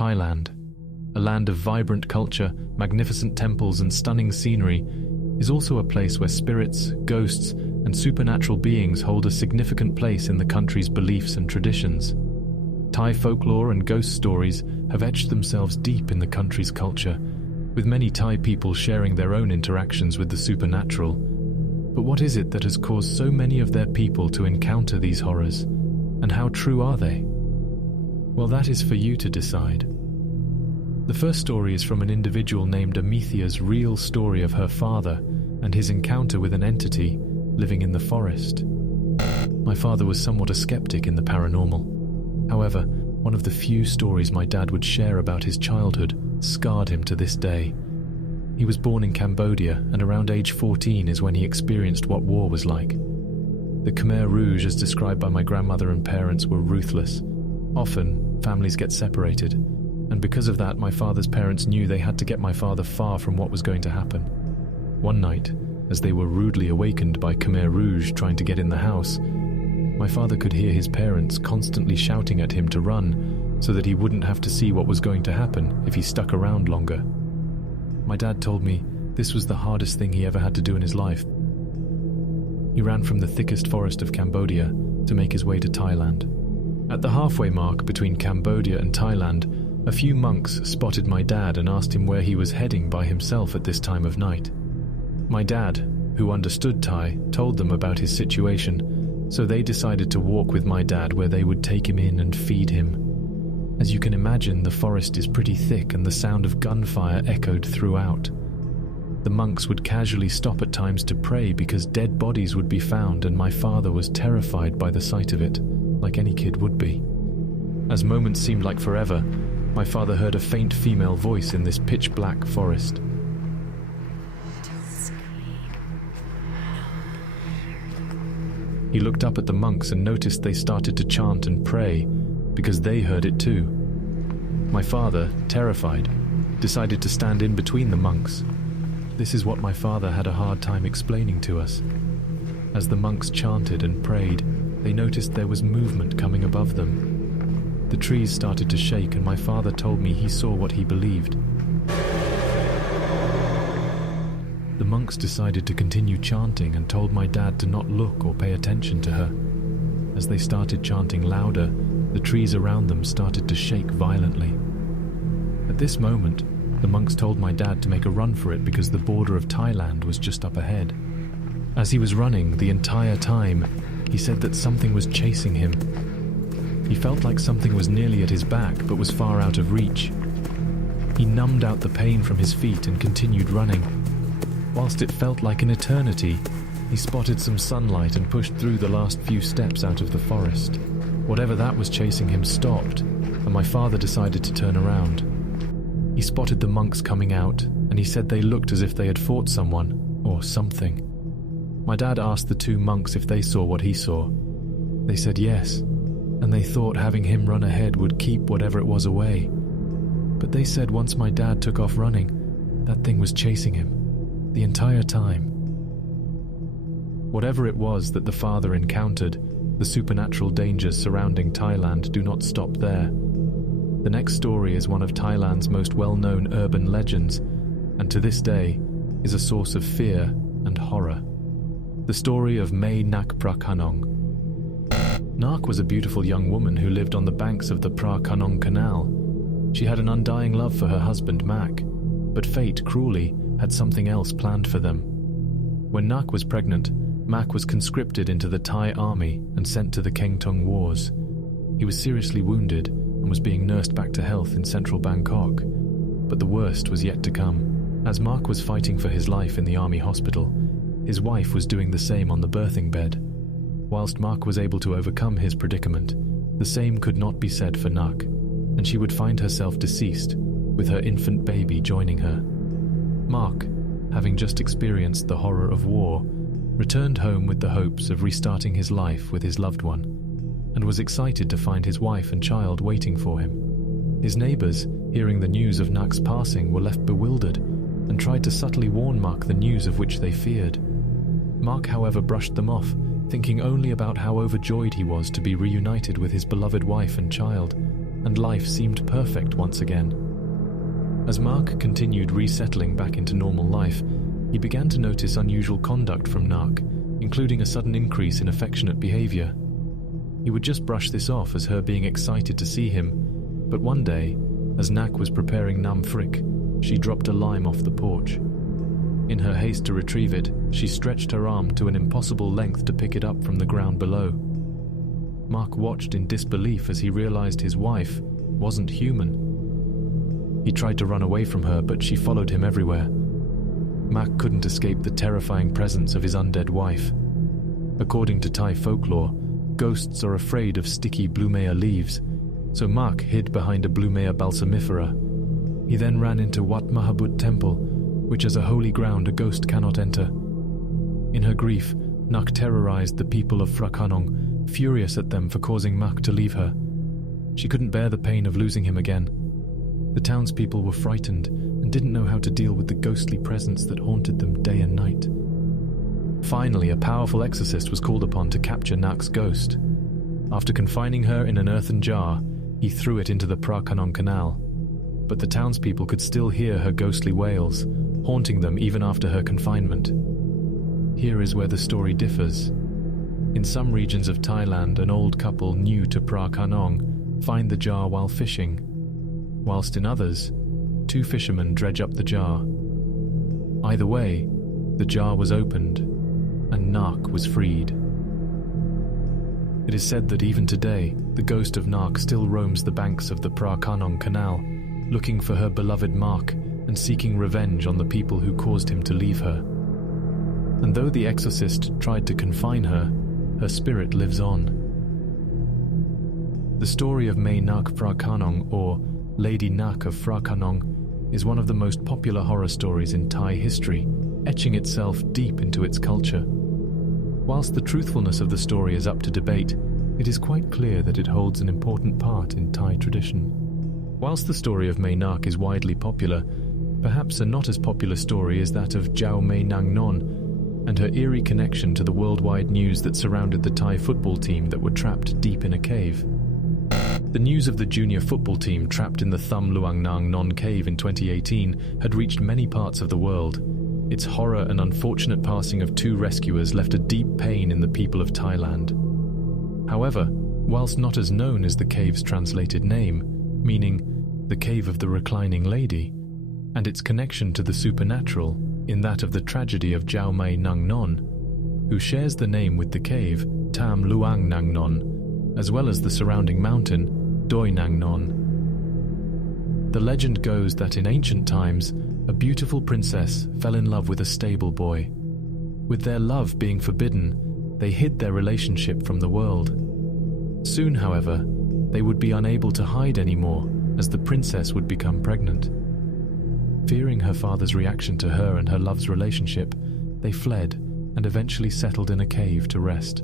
Thailand, a land of vibrant culture, magnificent temples and stunning scenery, is also a place where spirits, ghosts, and supernatural beings hold a significant place in the country's beliefs and traditions. Thai folklore and ghost stories have etched themselves deep in the country's culture, with many Thai people sharing their own interactions with the supernatural. But what is it that has caused so many of their people to encounter these horrors, and how true are they? Well, that is for you to decide. The first story is from an individual named Amethia's real story of her father and his encounter with an entity living in the forest. My father was somewhat a skeptic in the paranormal. However, one of the few stories my dad would share about his childhood scarred him to this day. He was born in Cambodia, and around age 14 is when he experienced what war was like. The Khmer Rouge, as described by my grandmother and parents, were ruthless. Often, families get separated, and because of that, my father's parents knew they had to get my father far from what was going to happen. One night, as they were rudely awakened by Khmer Rouge trying to get in the house, my father could hear his parents constantly shouting at him to run so that he wouldn't have to see what was going to happen if he stuck around longer. My dad told me this was the hardest thing he ever had to do in his life. He ran from the thickest forest of Cambodia to make his way to Thailand. At the halfway mark between Cambodia and Thailand, a few monks spotted my dad and asked him where he was heading by himself at this time of night. My dad, who understood Thai, told them about his situation, so they decided to walk with my dad where they would take him in and feed him. As you can imagine, the forest is pretty thick and the sound of gunfire echoed throughout. The monks would casually stop at times to pray because dead bodies would be found, and my father was terrified by the sight of it, like any kid would be. As moments seemed like forever, my father heard a faint female voice in this pitch-black forest. He looked up at the monks and noticed they started to chant and pray, because they heard it too. My father, terrified, decided to stand in between the monks. This is what my father had a hard time explaining to us. As the monks chanted and prayed, they noticed there was movement coming above them. The trees started to shake, and my father told me he saw what he believed. The monks decided to continue chanting and told my dad to not look or pay attention to her. As they started chanting louder, the trees around them started to shake violently. At this moment, the monks told my dad to make a run for it because the border of Thailand was just up ahead. As he was running the entire time, he said that something was chasing him. He felt like something was nearly at his back but was far out of reach. He numbed out the pain from his feet and continued running. Whilst it felt like an eternity, he spotted some sunlight and pushed through the last few steps out of the forest. Whatever that was chasing him stopped, and my father decided to turn around. He spotted the monks coming out, and he said they looked as if they had fought someone, or something. My dad asked the two monks if they saw what he saw. They said yes, and they thought having him run ahead would keep whatever it was away. But they said once my dad took off running, that thing was chasing him, the entire time. Whatever it was that the father encountered, the supernatural dangers surrounding Thailand do not stop there. The next story is one of Thailand's most well-known urban legends, and to this day is a source of fear and horror. The story of Mae Nak Phra Khanong. Nak was a beautiful young woman who lived on the banks of the Phra Khanong Canal. She had an undying love for her husband Mak, but fate cruelly had something else planned for them. When Nak was pregnant, Mak was conscripted into the Thai army and sent to the Kengtung Wars. He was seriously wounded and was being nursed back to health in central Bangkok. But the worst was yet to come. As Mak was fighting for his life in the army hospital, his wife was doing the same on the birthing bed. Whilst Mak was able to overcome his predicament, the same could not be said for Nak, and she would find herself deceased, with her infant baby joining her. Mak, having just experienced the horror of war, returned home with the hopes of restarting his life with his loved one, and was excited to find his wife and child waiting for him. His neighbours, hearing the news of Nak's passing, were left bewildered and tried to subtly warn Mak the news of which they feared. Mak, however, brushed them off, thinking only about how overjoyed he was to be reunited with his beloved wife and child. and life seemed perfect once again. As Mark continued resettling back into normal life, he began to notice unusual conduct from Nak, including a sudden increase in affectionate behavior. He would just brush this off as her being excited to see him, but one day, as Nak was preparing nam phrik, she dropped a lime off the porch. In her haste to retrieve it, she stretched her arm to an impossible length to pick it up from the ground below. Mark watched in disbelief as he realized his wife wasn't human. He tried to run away from her, but she followed him everywhere. Mark couldn't escape the terrifying presence of his undead wife. According to Thai folklore, ghosts are afraid of sticky blumea leaves, so Mark hid behind a blumea balsamifera. He then ran into Wat Mahabut temple, which is a holy ground a ghost cannot enter. In her grief, Nak terrorized the people of Phra Khanong, furious at them for causing Mark to leave her. She couldn't bear the pain of losing him again. The townspeople were frightened and didn't know how to deal with the ghostly presence that haunted them day and night. Finally, a powerful exorcist was called upon to capture Nak's ghost. After confining her in an earthen jar, he threw it into the Phra Khanong canal. But the townspeople could still hear her ghostly wails, haunting them even after her confinement. Here is where the story differs. In some regions of Thailand, an old couple new to Phra Khanong find the jar while fishing, whilst in others, two fishermen dredge up the jar. Either way, the jar was opened, and Nak was freed. It is said that even today, the ghost of Nak still roams the banks of the Phra Khanong canal, looking for her beloved Mark and seeking revenge on the people who caused him to leave her. And though the exorcist tried to confine her, her spirit lives on. The story of Mae Nak Phra Khanong, or Lady Nak of Phra Khanong, is one of the most popular horror stories in Thai history, etching itself deep into its culture. Whilst the truthfulness of the story is up to debate, it is quite clear that it holds an important part in Thai tradition. Whilst the story of Mae Nak is widely popular, perhaps a not as popular story is that of Jao Mae Nang Non and her eerie connection to the worldwide news that surrounded the Thai football team that were trapped deep in a cave. The news of the junior football team trapped in the Tham Luang Nang Non cave in 2018 had reached many parts of the world. Its horror and unfortunate passing of two rescuers left a deep pain in the people of Thailand. However, whilst not as known as the cave's translated name, meaning the Cave of the Reclining Lady, and its connection to the supernatural in that of the tragedy of Jao Mae Nang Non, who shares the name with the cave Tham Luang Nang Non, as well as the surrounding mountain Doi Nang Non. The legend goes that in ancient times, a beautiful princess fell in love with a stable boy. With their love being forbidden, they hid their relationship from the world. Soon, however, they would be unable to hide anymore, as the princess would become pregnant. Fearing her father's reaction to her and her love's relationship, they fled and eventually settled in a cave to rest.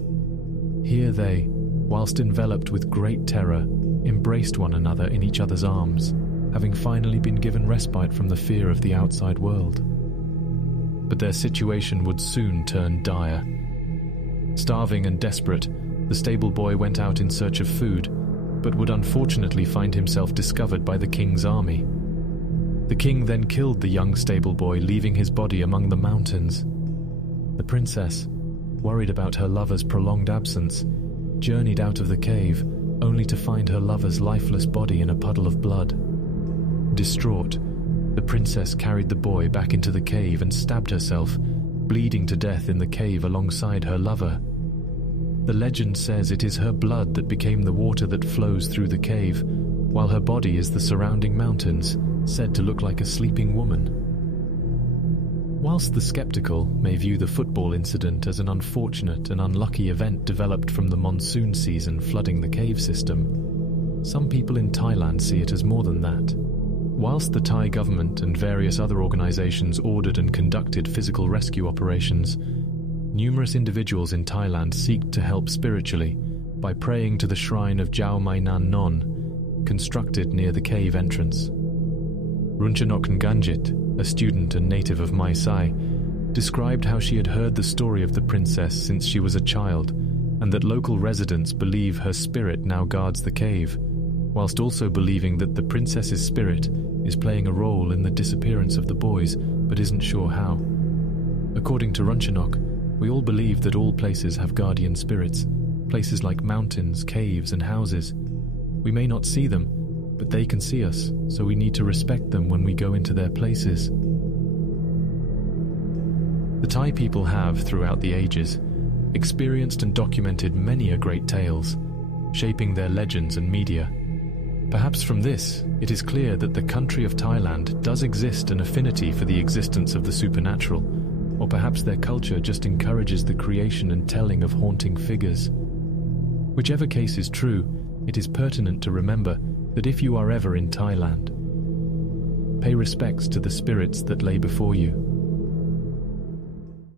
Here they, whilst enveloped with great terror, embraced one another in each other's arms, having finally been given respite from the fear of the outside world. But their situation would soon turn dire. Starving and desperate, the stable boy went out in search of food, but would unfortunately find himself discovered by the king's army. The king then killed the young stable boy, leaving his body among the mountains. The princess, worried about her lover's prolonged absence, journeyed out of the cave, only to find her lover's lifeless body in a puddle of blood. Distraught, the princess carried the boy back into the cave and stabbed herself, bleeding to death in the cave alongside her lover. The legend says it is her blood that became the water that flows through the cave, while her body is the surrounding mountains, said to look like a sleeping woman. Whilst the skeptical may view the football incident as an unfortunate and unlucky event developed from the monsoon season flooding the cave system, some people in Thailand see it as more than that. Whilst the Thai government and various other organizations ordered and conducted physical rescue operations, numerous individuals in Thailand seek to help spiritually by praying to the shrine of Jao Mae Nang Non, constructed near the cave entrance. Runchanok Nganjit, a student and native of Mae Sai, described how she had heard the story of the princess since she was a child, and that local residents believe her spirit now guards the cave. whilst also believing that the princess's spirit is playing a role in the disappearance of the boys, but isn't sure how. According to Runchinok, we all believe that all places have guardian spirits, places like mountains, caves, and houses. We may not see them, but they can see us, so we need to respect them when we go into their places. The Thai people have, throughout the ages, experienced and documented many a great tales, shaping their legends and media. Perhaps from this, it is clear that the country of Thailand does exist an affinity for the existence of the supernatural, or perhaps their culture just encourages the creation and telling of haunting figures. Whichever case is true, it is pertinent to remember that if you are ever in Thailand, pay respects to the spirits that lay before you.